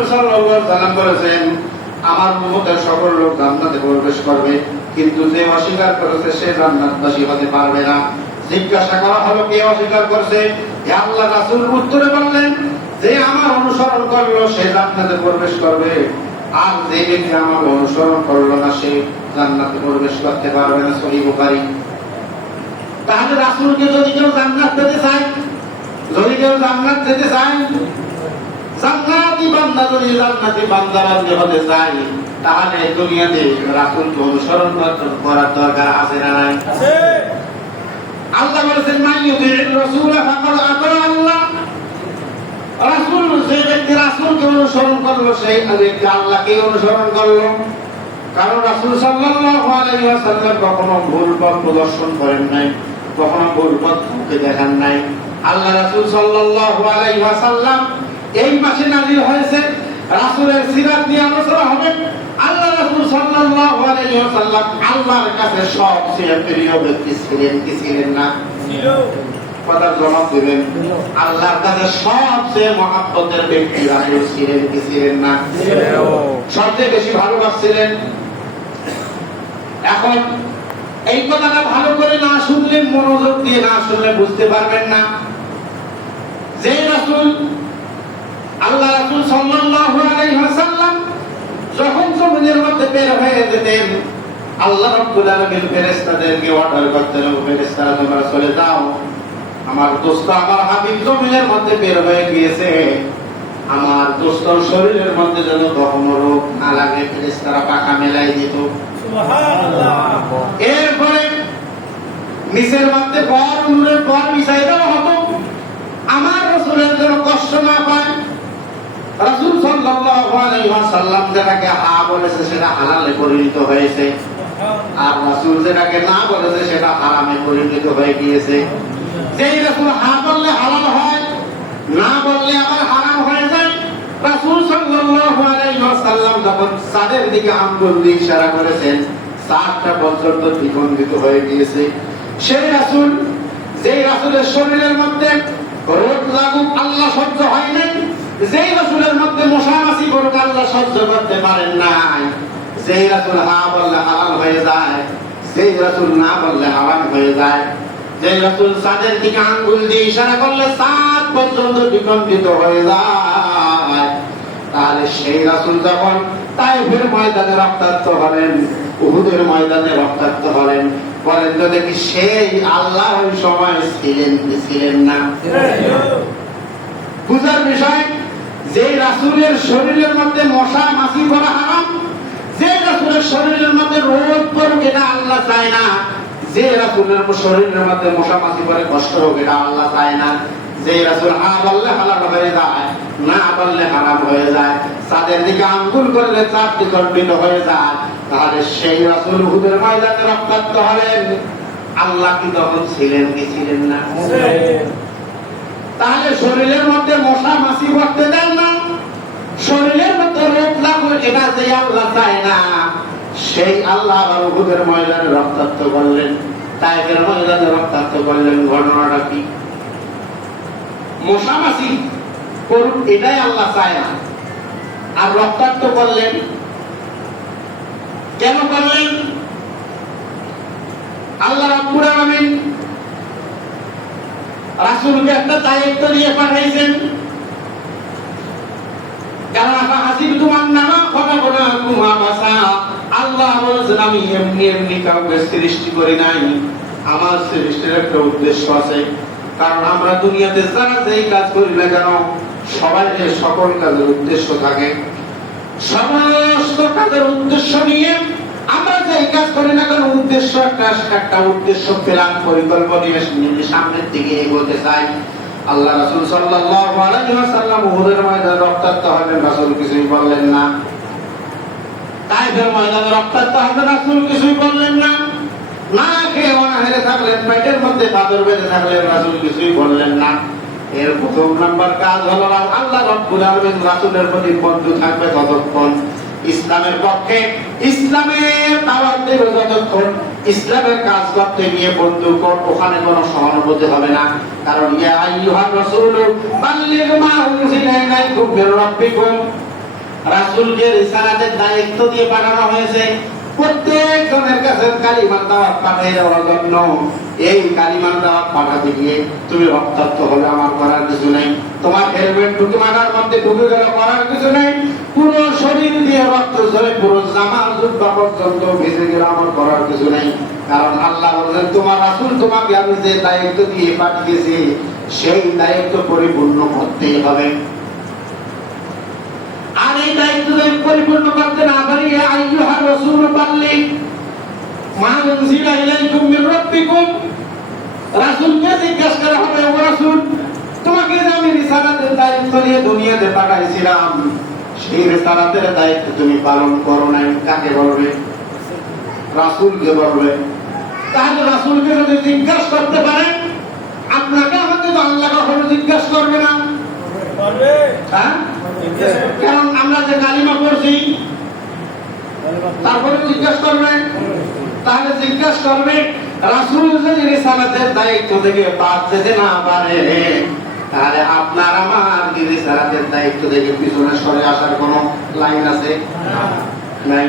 রাসূল সাল্লাল্লাহু আলাইহি ওয়াসাল্লাম বলেছেন আমার উম্মতের সকল লোক জান্নাতে প্রবেশ করবে, কিন্তু যে অস্বীকার করেছে সে জান্নাতবাসী হতে পারবে না। জিজ্ঞাসা করা হলো কে অস্বীকার করছে? হে আল্লাহ রাসূল উত্তরে বললেন যে আমার অনুসরণ করলো সে জান্নাতে প্রবেশ করবে, আর যে ব্যক্তি আমার অনুসরণ করলো না সে জান্নাতে প্রবেশ করতে পারবে না। সহিহ বুখারী। তাহলে রাসূলকে যদি কেউ জান্নাত পেতে চায়, যদি কেউ জান্নাত পেতে চায়, জান্নাতি বান্দা যদি জান্নাতি বান্দা বান্দী হতে চায়, তাহলে দুনিয়াতে রাসূলকে অনুসরণ করার দরকার আছে না নাই? আছে। আল্লাহ বলেছেন মাইয়ুতির রাসূল ফাকাদ আতা আল্লাহ। রাসূল যে ব্যক্তি রাসূলকে অনুসরণ করলো সেই ব্যক্তি আল্লাহকে অনুসরণ করলো। কারণ রাসূল সাল্লাল্লাহু আলাইহি ওয়াসাল্লাম কখনো ভুল পথ প্রদর্শন করেন নাই, কখনো ভুল পথ মুখে দেখান নাই। আল্লাহ রাসূল সাল্লাল্লাহু আলাইহি ওয়াসাল্লাম এই মাসে নাযিল হয়েছে, রাসূলের সিরাত নিয়ে আলোচনা হবে। আল্লাহ রাসূল সাল্লাল্লাহু আলাইহি ওয়াসাল্লাম আল্লাহর কাছে সবচেয়ে প্রিয় ব্যক্তি ছিলেন কি ছিলেন না? ছিল। কথার জবাব দিবেন। আল্লাহর কাছে সবচেয়ে মহব্বতের ব্যক্তি রাসূল ছিলেন কি ছিলেন না? ছিল। সবচেয়ে বেশি ভালোবাসছিলেন। এখন এই কথাটা ভালো করে না শুনলে, মনোযোগ দিয়ে না শুনলে বুঝতে পারবেন না যে রাসূল আল্লাহ রাসূল সাল্লাল্লাহু আলাইহি ওয়াসাল্লাম যখন জমিনের মধ্যে বের হয়ে যেতেন, আল্লাহ রাব্বুল আলামিন ফেরেশতাদেরকে অর্ডার করতেন, ফেরেশতারা তোমরা চলে যাও, আমার দোস্ত আমার হাবিব জমিনের মধ্যে বের হয়ে গিয়েছে, আমার দোস্তর শরীরের মধ্যে যেন কখনো রোগ না লাগে। ফেরেশতারা পাখা মেলাই দিত। সুবহানাল্লাহ। এরপরে নিচের মধ্যে বড় নূরের পর মিশাই দেওয়া হতো, আমার রাসূলের যেন কষ্ট না পায়। রাসূল সাল্লাল্লাহু আলাইহি ওয়াসাল্লাম যেটাকে হা বলেছে সেটা হালালে পরিণত হয়েছে, আর রাসূল যেটাকে না বলেছে সেটা হারামে পরিণত হয়ে গিয়েছে। যেই রাসূল হা বললে হালাল হয়, না বললে আবার হারাম হয়ে যায়। রাসূল সাল্লাল্লাহু আলাইহি ওয়াসাল্লাম যখন চাঁদের দিকে আঙ্গুল দিয়ে ইশারা করেছেন, চাঁদটা পর্যন্ত দ্বিখণ্ডিত হয়ে গিয়েছে। সেই রাসূল, যেই রাসূলের শরীরের মধ্যে রোগ লাগুক আল্লাহ সহ্য হয় নাই, যেই রাসূলের মধ্যে মশা মাছি পড়ুক আল্লাহ সহ্য করতে পারেন নাই, যেই রাসূল হা বললে হালাল হয়ে যায়, যেই রাসূল না বললে হারাম হয়ে যায়, যেই রাসূল চাঁদের দিকে আঙ্গুল দিয়ে ইশারা করলে চাঁদ পর্যন্ত দ্বিখণ্ডিত হয়ে যায়, তাহলে সেই রাসূল যখন তায়েফের ময়দানে রক্তাক্ত হলেন, উহুদের ময়দানে রক্তাক্ত হলেন, বলেন তো দেখি সেই আল্লাহ ওই সময় ছিলেন কি ছিলেন না? বুঝার বিষয়, যে রাসূলের শরীরের মধ্যে মশা মাছি পড়া হারাম, যে রাসূলের শরীরের মধ্যে রোগ পড়ুক এটা আল্লাহ চায় না, যে রাসূলের শরীরের মধ্যে মশা মাছি পড়ে কষ্ট হোক এটা আল্লাহ চায় না। যে রাসূল হা বললে হালাল হয়ে যায়, না বললে হারাম হয়ে যায়, চাঁদের দিকে আঙ্গুল করলে চাঁদ দ্বিখণ্ডিত হয়ে যায়, তাহলে সেই রাসূল উহুদের ময়দানে রক্তাক্ত হলেন, আল্লাহ কি তখন ছিলেন কি ছিলেন না? তাহলে শরীরের মধ্যে মশা মাছি পড়তে দেন না, শরীরের মধ্যে রোগ লাগুক এটা যে আল্লাহ চায় না, সেই আল্লাহ আবার উহুদের ময়দানে রক্তাক্ত করলেন, তায়েফের ময়দানে রক্তাক্ত করলেন। ঘটনাটা কি? মশা মাছি করুন এটাই আল্লাহ চায় না, আর রক্তাক্ত করলেন কেন করলেন? আল্লাহ রাব্বুল আলামিন রাসূলকে একটা দায়িত্ব দিয়ে পাঠাইছেন। আল্লাহ বলেছেন আমি এমনি এমনি কাউকে সৃষ্টি করি নাই, আমার সৃষ্টির একটা উদ্দেশ্য আছে। কারণ আমরা দুনিয়াতে যারা যেই কাজ করি না কেন, সবাই সকল কাজের উদ্দেশ্য থাকে। সমস্ত কাজের উদ্দেশ্য নিয়ে আমরা যেই কাজ করি না কেন, উদ্দেশ্য একটা উদ্দেশ্য প্ল্যান পরিকল্পনা নিয়ে সামনের দিকে এগোতে চাই। আল্লাহ রাসূল সাল্লাল্লাহু আলাইহি ওয়াসাল্লাম উহুদের ময়দানে রক্তাক্ত হলেন, রাসূল কিছুই বললেন না। তায়েফের ময়দানে রক্তাক্ত হলেন, রাসূল কিছুই বললেন না। না খেয়ে অনাহারে থাকলেন, পেটের মধ্যে পাথর বেঁধে থাকলেন, রাসূল কিছুই বললেন না। এর প্রথম নাম্বার কাজ হলো আল্লাহ রাব্বুল আলামিন রাসূলের প্রতি বন্ধু থাকবে ততক্ষণ, ইসলামের পক্ষে ইসলামের দাওয়াত দেবে যতক্ষণ, ইসলামের কাজ করতে গিয়ে বন্ধু ওখানে কোনো সহানুভূতি হবে না। কারণ ইয়া আইয়ুহার রাসূল বাল্লিগ মা উনজিলা ইলাইকুম মির রাব্বিকুম, রাসূলকে রিসালাতের দায়িত্ব দিয়ে পাঠানো হয়েছে প্রত্যেক জনের কাছে কালিমার দাওয়াত পাঠিয়ে দেওয়ার জন্য। এই কালিমার দাওয়াত পাঠাতে গিয়ে তুমি রক্তাক্ত হলে আমার করার কিছু নেই, তোমার হেলমেট ঢুকে মাথার মধ্যে ঢুকে গেলে করার কিছু নেই, পুরো শরীর দিয়ে রক্ত ঝরে পুরো জামা জুব্বা পর্যন্ত ভিজে গেলে আমার করার কিছু নেই। কারণ আল্লাহ বলেন তোমার রাসূল তোমাকে আমি যে দায়িত্ব দিয়ে পাঠিয়েছি সেই দায়িত্ব পরিপূর্ণ করতেই হবে। আর এই দায়িত্ব যদি পরিপূর্ণ করতে না পারি, আইয়ুহা রাসূল বাল্লিগ মা উনজিলা ইলাইকুম মির রাব্বিকুম, রাসূলকে জিজ্ঞাসা করা হবে, ও রাসূল তোমাকে যে আমি রিসালাতের দায়িত্ব নিয়ে দুনিয়াতে পাঠাইছিলাম সেই রিসালাতের দায়িত্ব তুমি পালন করো নাই, কাকে বলবে? রাসূলকে বলবে। তাহলে রাসূলকে যদি জিজ্ঞাসা করতে পারেন, আপনাকে আমাকে তো আল্লাহ কখনো জিজ্ঞাসা করবে না, করবে? হ্যাঁ, কারণ আমরা যে কালিমা পড়ছি তারপরে জিজ্ঞাসা করবে। তাহলে জিজ্ঞাসা করবে, রাসূল যদি রিসালাতের দায়িত্ব থেকে বাদ যেতে না পারে তাহলে আপনার আমার রিসালাতের দায়িত্ব থেকে পিছনে সরে আসার কোনো লাইন আছে? নাই।